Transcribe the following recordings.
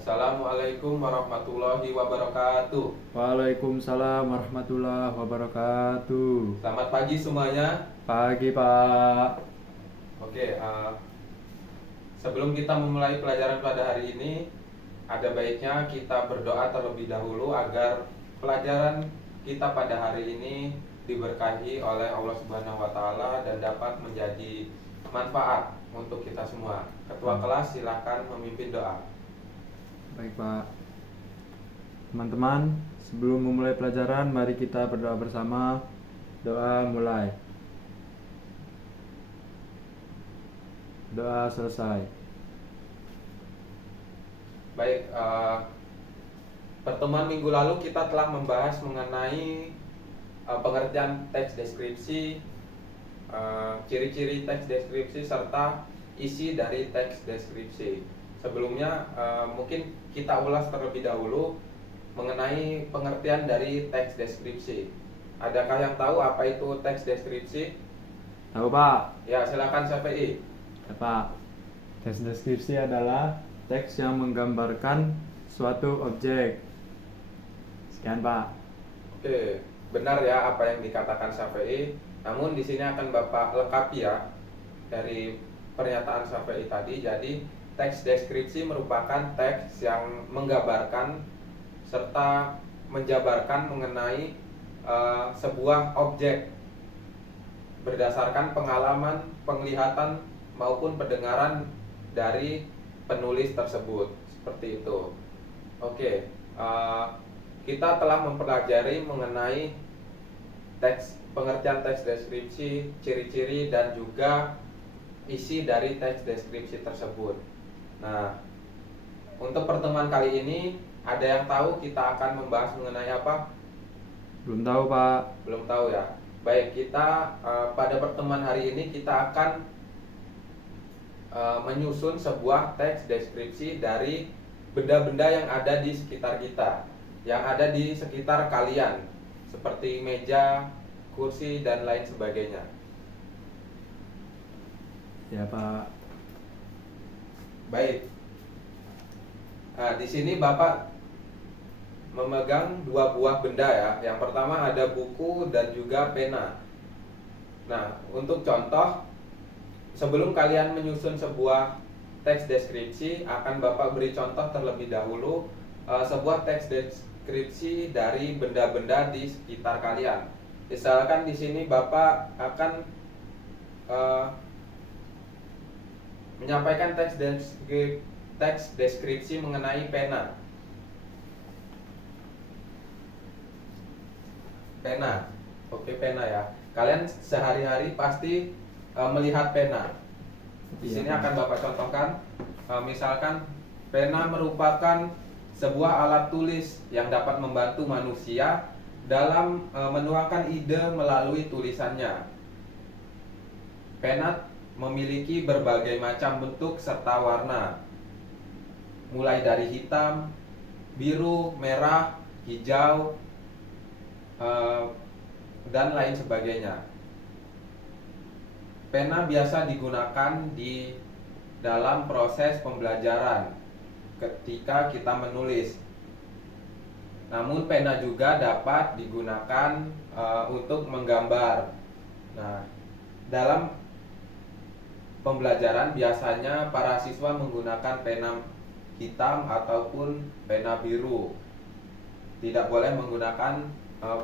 Assalamualaikum warahmatullahi wabarakatuh. Waalaikumsalam warahmatullahi wabarakatuh. Selamat pagi semuanya. Pagi, Pak. Oke, sebelum kita memulai pelajaran pada hari ini, ada baiknya kita berdoa terlebih dahulu agar pelajaran kita pada hari ini diberkahi oleh Allah Subhanahu wa taala dan dapat menjadi manfaat untuk kita semua. Ketua kelas silakan memimpin doa. Baik, Pak. Teman-teman, sebelum memulai pelajaran, mari kita berdoa bersama. Doa mulai. Doa selesai. Baik, pertemuan minggu lalu kita telah membahas mengenai pengertian teks deskripsi, ciri-ciri teks deskripsi serta isi dari teks deskripsi. Sebelumnya mungkin kita ulas terlebih dahulu mengenai pengertian dari teks deskripsi. Adakah yang tahu apa itu teks deskripsi? Tahu, Pak? Ya, silakan Syafi'i. Ya, Pak. Teks deskripsi adalah teks yang menggambarkan suatu objek. Sekian, Pak. Oke, benar ya apa yang dikatakan Syafi'i. Namun di sini akan Bapak lengkapi ya dari pernyataan Syafi'i tadi. Jadi teks deskripsi merupakan teks yang menggambarkan serta menjabarkan mengenai sebuah objek berdasarkan pengalaman, penglihatan maupun pendengaran dari penulis tersebut. Seperti itu. Oke, kita telah mempelajari mengenai pengertian teks deskripsi, ciri-ciri dan juga isi dari teks deskripsi tersebut. Nah, untuk pertemuan kali ini ada yang tahu kita akan membahas mengenai apa? Belum tahu, Pak. Belum tahu ya. Baik, kita pada pertemuan hari ini kita akan menyusun sebuah teks deskripsi dari benda-benda yang ada di sekitar kita, yang ada di sekitar kalian, seperti meja, kursi, dan lain sebagainya. Ya, Pak. Baik. Nah, di sini Bapak memegang dua buah benda ya. Yang pertama ada buku dan juga pena. Nah, untuk contoh, sebelum kalian menyusun sebuah teks deskripsi, akan Bapak beri contoh terlebih dahulu sebuah teks deskripsi dari benda-benda di sekitar kalian. Misalkan di sini Bapak akan menyampaikan teks deskripsi mengenai pena. Pena, oke, pena ya. Kalian sehari-hari pasti melihat pena. Di Iya, sini Pak. akan Bapak contohkan, misalkan pena merupakan sebuah alat tulis yang dapat membantu manusia dalam menuangkan ide melalui tulisannya. Pena memiliki berbagai macam bentuk serta warna, mulai dari hitam, biru, merah, hijau, dan lain sebagainya. Pena biasa digunakan di dalam proses pembelajaran ketika kita menulis. Namun pena juga dapat digunakan untuk menggambar. Nah, dalam pembelajaran biasanya para siswa menggunakan pena hitam ataupun pena biru. Tidak boleh menggunakan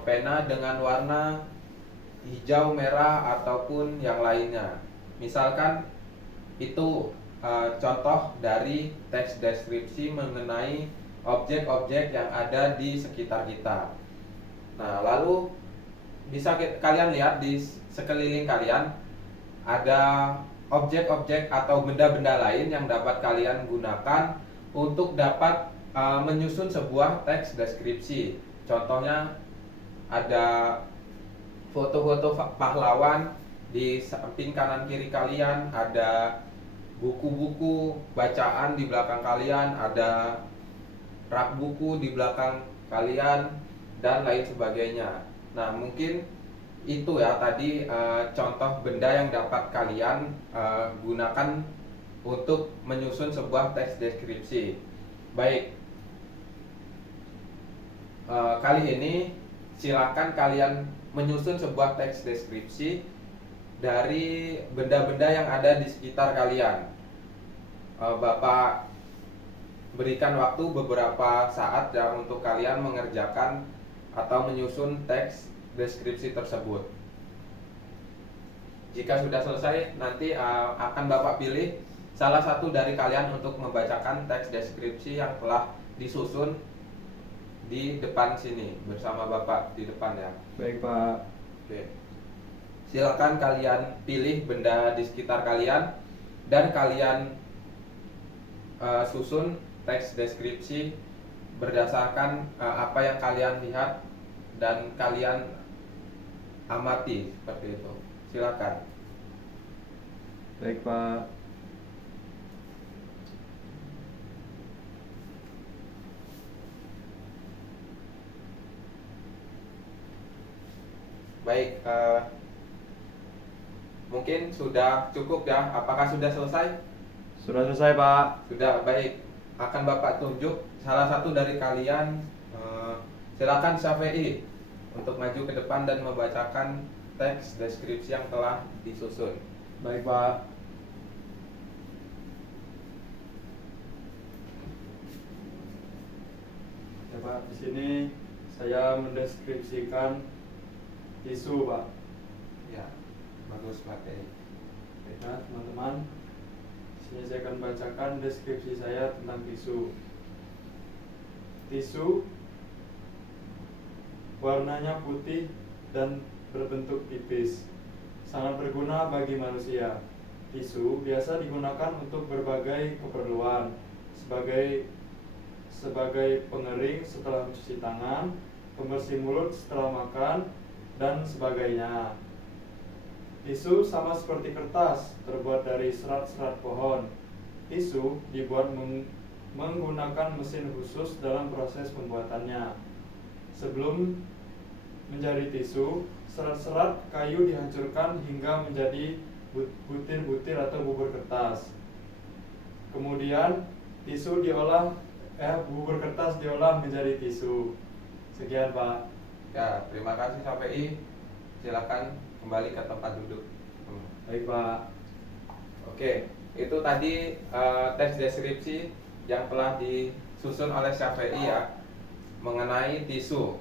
pena dengan warna hijau, merah ataupun yang lainnya. Misalkan itu contoh dari teks deskripsi mengenai objek-objek yang ada di sekitar kita. Nah, lalu bisa kalian lihat di sekeliling kalian ada objek-objek atau benda-benda lain yang dapat kalian gunakan untuk dapat menyusun sebuah teks deskripsi. Contohnya ada foto-foto pahlawan di samping kanan kiri kalian, ada buku-buku bacaan di belakang kalian, ada rak buku di belakang kalian, dan lain sebagainya. Nah, mungkin itu ya tadi contoh benda yang dapat kalian gunakan untuk menyusun sebuah teks deskripsi. Baik, kali ini silakan kalian menyusun sebuah teks deskripsi dari benda-benda yang ada di sekitar kalian. Bapak berikan waktu beberapa saat ya untuk kalian mengerjakan atau menyusun teks deskripsi tersebut. Jika sudah selesai, nanti akan Bapak pilih salah satu dari kalian untuk membacakan teks deskripsi yang telah disusun di depan sini bersama Bapak di depan ya. Baik Pak. Oke. Silakan kalian pilih benda di sekitar kalian dan kalian susun teks deskripsi berdasarkan apa yang kalian lihat dan kalian amati seperti itu. Silakan. Baik Pak. Baik, mungkin sudah cukup ya. Apakah sudah selesai? Sudah selesai Pak. Sudah, baik. Akan Bapak tunjuk salah satu dari kalian. Silakan Syafi'i untuk maju ke depan dan membacakan teks deskripsi yang telah disusun. Baik Pak. Ya Pak, di sini saya mendeskripsikan tisu Pak. Ya, bagus Pak. Baik nah, teman-teman, di sini saya akan bacakan deskripsi saya tentang tisu. Tisu warnanya putih dan berbentuk tipis, sangat berguna bagi manusia. Tisu biasa digunakan untuk berbagai keperluan, sebagai pengering setelah mencuci tangan, pembersih mulut setelah makan, dan sebagainya. Tisu sama seperti kertas, terbuat dari serat-serat pohon. Tisu dibuat menggunakan mesin khusus dalam proses pembuatannya. Sebelum menjadi tisu, serat-serat kayu dihancurkan hingga menjadi butir-butir atau bubur kertas. Kemudian bubur kertas diolah menjadi tisu. Sekian Pak. Ya, terima kasih Syafi'i. Silakan kembali ke tempat duduk. Baik Pak. Oke, itu tadi teks deskripsi yang telah disusun oleh Syafi'i ya mengenai tisu.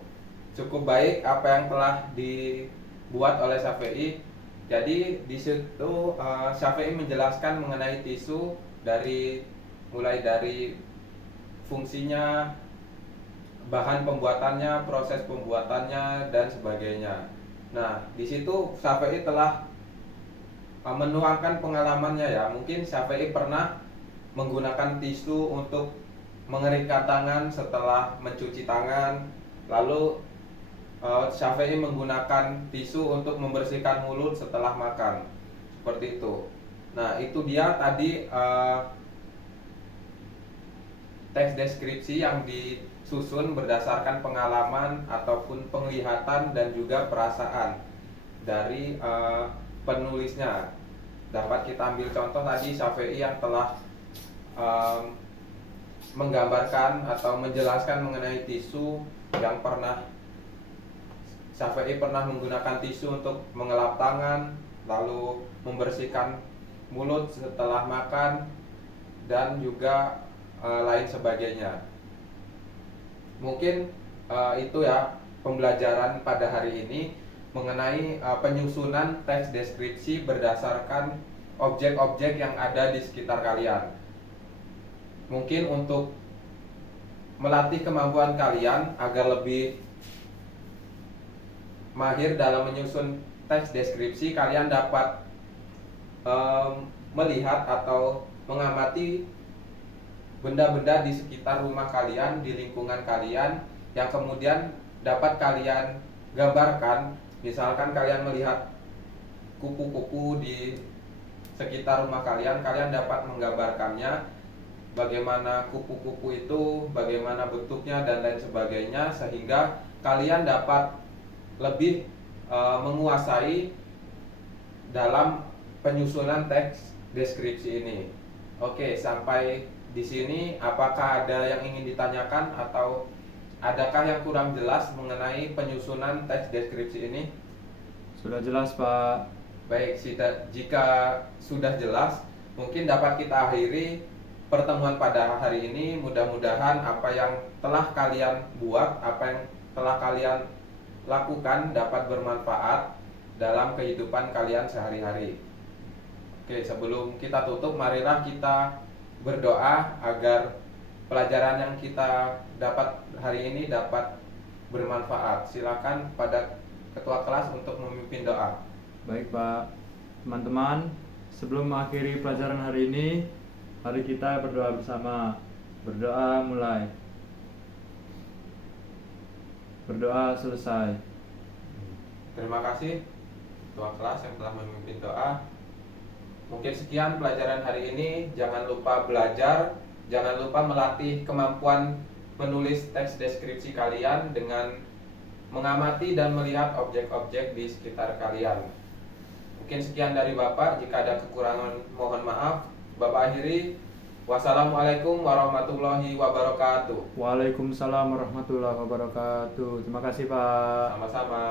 Cukup baik apa yang telah dibuat oleh Syafi'i. Jadi di situ Syafi'i menjelaskan mengenai tisu mulai dari fungsinya, bahan pembuatannya, proses pembuatannya dan sebagainya. Nah, di situ Syafi'i telah menuangkan pengalamannya ya. Mungkin Syafi'i pernah menggunakan tisu untuk mengeringkan tangan setelah mencuci tangan. Lalu Syafi'i menggunakan tisu untuk membersihkan mulut setelah makan. Seperti itu. Nah, itu dia tadi teks deskripsi yang disusun berdasarkan pengalaman ataupun penglihatan dan juga perasaan dari penulisnya. Dapat kita ambil contoh tadi Syafi'i yang telah menggambarkan atau menjelaskan mengenai tisu yang Syafi'i pernah menggunakan tisu untuk mengelap tangan, lalu membersihkan mulut setelah makan dan juga lain sebagainya. Mungkin itu ya pembelajaran pada hari ini mengenai penyusunan teks deskripsi berdasarkan objek-objek yang ada di sekitar kalian. Mungkin untuk melatih kemampuan kalian agar lebih mahir dalam menyusun teks deskripsi, kalian dapat melihat atau mengamati benda-benda di sekitar rumah kalian, di lingkungan kalian yang kemudian dapat kalian gambarkan. Misalkan kalian melihat kupu-kupu di sekitar rumah kalian, kalian dapat menggambarkannya, bagaimana kupu-kupu itu, bagaimana bentuknya dan lain sebagainya, sehingga kalian dapat lebih menguasai dalam penyusunan teks deskripsi ini. Oke, sampai di sini apakah ada yang ingin ditanyakan atau adakah yang kurang jelas mengenai penyusunan teks deskripsi ini? Sudah jelas, Pak. Baik, jika sudah jelas, mungkin dapat kita akhiri pertemuan pada hari ini. Mudah-mudahan apa yang telah kalian buat, apa yang telah kalian lakukan dapat bermanfaat dalam kehidupan kalian sehari-hari. Oke, sebelum kita tutup, marilah kita berdoa agar pelajaran yang kita dapat hari ini dapat bermanfaat. Silakan pada ketua kelas untuk memimpin doa. Baik, Pak. Teman-teman, sebelum mengakhiri pelajaran hari ini, mari kita berdoa bersama. Berdoa mulai. Berdoa selesai. Terima kasih ketua kelas yang telah memimpin doa. Mungkin sekian pelajaran hari ini. Jangan lupa belajar, jangan lupa melatih kemampuan menulis teks deskripsi kalian dengan mengamati dan melihat objek-objek di sekitar kalian. Mungkin sekian dari Bapak. Jika ada kekurangan mohon maaf. Bapak akhiri. Wassalamualaikum warahmatullahi wabarakatuh. Waalaikumsalam warahmatullahi wabarakatuh. Terima kasih, Pak. Sama-sama.